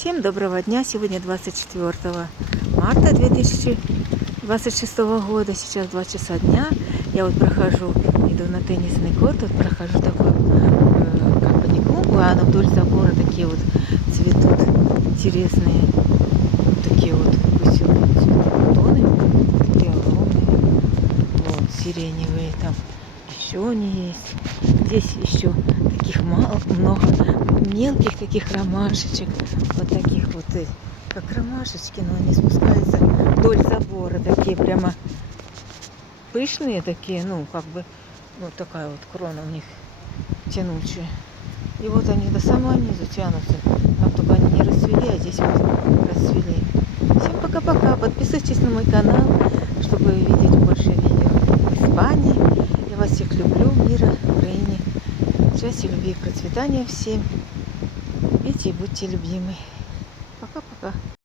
Всем доброго дня! Сегодня 24 марта 2026 года. Сейчас 2 часа дня. Я вот прохожу, иду на теннисный корт, тут прохожу такую, как бы не клумбу, а она вдоль забора такие вот цветут интересные, вот такие вот веселые бутоны, такие огромные, вот сиреневые, там еще они есть. Здесь еще таких много мелких таких ромашечек, вот таких вот, как ромашечки, но они спускаются вдоль забора, такие прямо пышные такие, ну как бы вот такая вот крона у них тянучая. И вот они до самого низу тянутся, там только они не расцвели, а здесь вот расцвели. Всем пока-пока, подписывайтесь на мой канал, чтобы видеть больше видео в Испании. Я вас всех люблю, мира, Украине, счастья, любви и процветания всем. Любите и будьте любимы. Пока-пока.